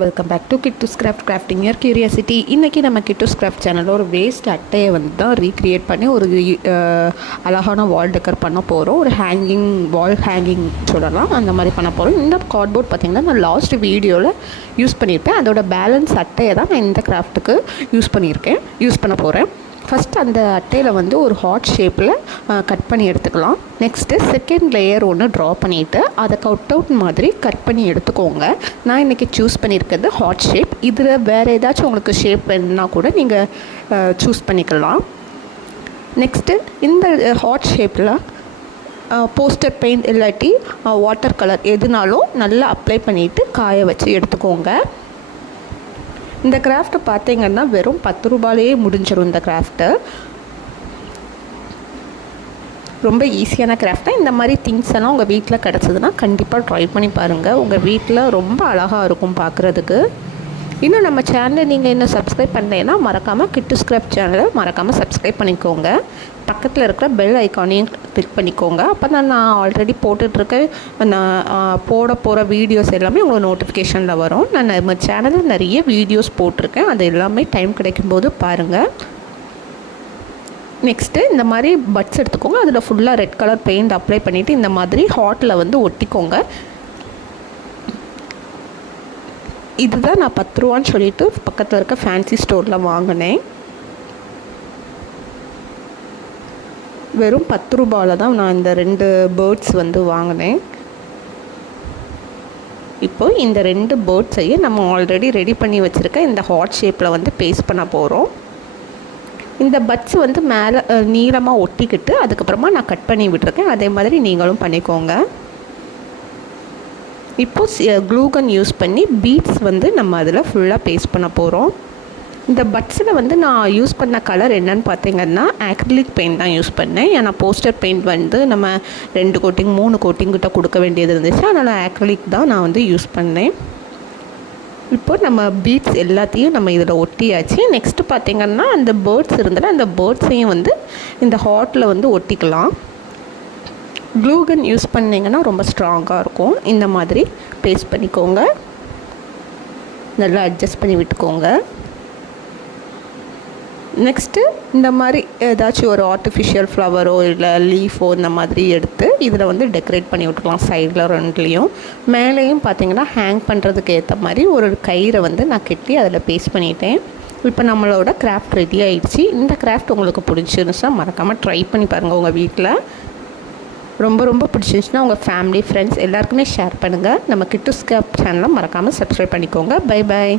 Welcome back to Kittoos craft crafting year curiosity இன்றைக்கி நம்ம Kittus craft சேனலில் ஒரு வேஸ்ட் அட்டையை வந்து தான் ரீக்ரியேட் பண்ணி ஒரு அழகான வால் டெக்கர் பண்ண போகிறோம் ஒரு ஹேங்கிங் வால் ஹேங்கிங் சொல்லலாம். அந்த மாதிரி பண்ண போகிறோம் இந்த கார்ட்போர்ட் பார்த்திங்கன்னா நான் லாஸ்ட் வீடியோவில் யூஸ் பண்ணியிருப்பேன். அதோட பேலன்ஸ் அட்டையை தான் நான் இந்த கிராஃப்ட்டுக்கு யூஸ் பண்ணியிருக்கேன். யூஸ் பண்ண போகிறேன் ஃபஸ்ட் அந்த அட்டையில் வந்து ஒரு ஹார்ட் ஷேப்பில் கட் பண்ணி எடுத்துக்கலாம். நெக்ஸ்ட்டு செகண்ட் லேயர் ஒன்று ட்ரா பண்ணிவிட்டு அதை கட் அவுட் மாதிரி கட் பண்ணி எடுத்துக்கோங்க. நான் இன்றைக்கி சூஸ் பண்ணியிருக்கிறது ஹார்ட் ஷேப் இதில் வேறு ஏதாச்சும் உங்களுக்கு ஷேப் வேணுன்னா கூட நீங்கள் சூஸ் பண்ணிக்கலாம். நெக்ஸ்ட்டு இந்த ஹார்ட் ஷேப்பில் போஸ்டர் பெயிண்ட் இல்லாட்டி வாட்டர் கலர் எதுனாலும் நல்லா அப்ளை பண்ணிவிட்டு காய வச்சு எடுத்துக்கோங்க. இந்த கிராஃப்ட்டை பார்த்தீங்கன்னா வெறும் பத்து ரூபாயிலேயே முடிஞ்சிடும் இந்த கிராஃப்ட்டு ரொம்ப ஈஸியான கிராஃப்ட் இந்த மாதிரி திங்ஸ் எல்லாம் உங்கள் வீட்டில் கிடச்சதுன்னா கண்டிப்பாக ட்ரை பண்ணி பாருங்கள் உங்கள் வீட்டில் ரொம்ப அழகாக இருக்கும் பார்க்குறதுக்கு. இன்னும் நம்ம சேனலை நீங்கள் இன்னும் சப்ஸ்கிரைப் பண்ணலைன்னா மறக்காமல் கிட்டு ஸ்கிரப் சேனலை மறக்காமல் சப்ஸ்கிரைப் பண்ணிக்கோங்க. பக்கத்தில் இருக்கிற பெல் ஐக்கானையும் கிளிக் பண்ணிக்கோங்க. அப்போ தான் நான் ஆல்ரெடி போட்டுட்ருக்க நான் போட போகிற வீடியோஸ் எல்லாமே உங்களுக்கு நோட்டிஃபிகேஷனில் வரும். நான் நம்ம சேனலில் நிறைய வீடியோஸ் போட்டிருக்கேன். அது எல்லாமே டைம் கிடைக்கும்போது பாருங்கள் நெக்ஸ்ட்டு இந்த மாதிரி பட்ஸ் எடுத்துக்கோங்க. அதில் ஃபுல்லாக ரெட் கலர் பெயிண்ட் அப்ளை பண்ணிவிட்டு இந்த மாதிரி ஹாட்டில் வந்து ஒட்டிக்கோங்க. இதுதான் நான் பத்து ரூபான்னு சொல்லிட்டு பக்கத்தில் இருக்க ஃபேன்சி ஸ்டோரில் வாங்கினேன். வெறும் பத்து ரூபாவில் தான் நான் இந்த ரெண்டு பேர்ட்ஸ் வந்து வாங்கினேன். இப்போ இந்த ரெண்டு பேர்ட்ஸையும் நம்ம ஆல்ரெடி ரெடி பண்ணி வச்சுருக்க இந்த ஹாட் ஷேப்பில் வந்து பேஸ்ட் பண்ண போகிறோம் இந்த பட்ஸ் வந்து மேலே நீளமாக ஒட்டிக்கிட்டு அதுக்கப்புறமா நான் கட் பண்ணி விட்டுருக்கேன். அதே மாதிரி நீங்களும் பண்ணிக்கோங்க. இப்போது க்ளூகன் யூஸ் பண்ணி பீட்ஸ் வந்து நம்ம அதில் ஃபுல்லாக பேஸ்ட் பண்ண போகிறோம் இந்த பட்ஸில் வந்து நான் யூஸ் பண்ண கலர் என்னன்னு பார்த்தீங்கன்னா ஆக்ரிலிக் பெயிண்ட் தான் யூஸ் பண்ணேன். ஏன்னா போஸ்டர் பெயிண்ட் வந்து நம்ம ரெண்டு கோட்டிங் மூணு கோட்டிங் கிட்ட கொடுக்க வேண்டியது இருந்துச்சு. அதனால் ஆக்ரிலிக் தான் நான் வந்து யூஸ் பண்ணேன். இப்போ நம்ம பீட்ஸ் எல்லாத்தையும் நம்ம இதில் ஒட்டியாச்சு. நெக்ஸ்ட்டு பார்த்தீங்கன்னா அந்த பேர்ட்ஸ் இருந்தால் அந்த பேர்ட்ஸையும் வந்து இந்த ஹாட்டில் வந்து ஒட்டிக்கலாம். க்ளூகன் யூஸ் பண்ணிங்கன்னா ரொம்ப ஸ்ட்ராங்காக இருக்கும். இந்த மாதிரி பேஸ்ட் பண்ணிக்கோங்க. நல்லா அட்ஜஸ்ட் பண்ணி விட்டுக்கோங்க. நெக்ஸ்ட்டு இந்த மாதிரி ஏதாச்சும் ஒரு ஆர்டிஃபிஷியல் ஃப்ளவரோ இல்லை லீஃபோ இந்த மாதிரி எடுத்து இதில் வந்து டெக்கரேட் பண்ணி விட்டுக்கலாம் சைடில் ரெண்டுலேயும். மேலேயும் பார்த்தீங்கன்னா ஹேங் பண்ணுறதுக்கு ஏற்ற மாதிரி ஒரு கயிறை வந்து நான் கட்டி அதில் பேஸ்ட் பண்ணிட்டேன். இப்போ நம்மளோட கிராஃப்ட் ரெடி ஆகிடுச்சு இந்த கிராஃப்ட் உங்களுக்கு பிடிச்சிருந்துச்சுன்னா மறக்காமல் ட்ரை பண்ணி பாருங்கள் உங்கள் வீட்டில் ரொம்ப ரொம்ப பிடிச்சிருந்துச்சுன்னா உங்கள் ஃபேமிலி ஃப்ரெண்ட்ஸ் எல்லாருக்குமே ஷேர் பண்ணுங்கள் நம்ம கிட்டு ஸ்கேப் சேனலை மறக்காமல் சப்ஸ்கிரைப் பண்ணிக்கோங்க. Bye bye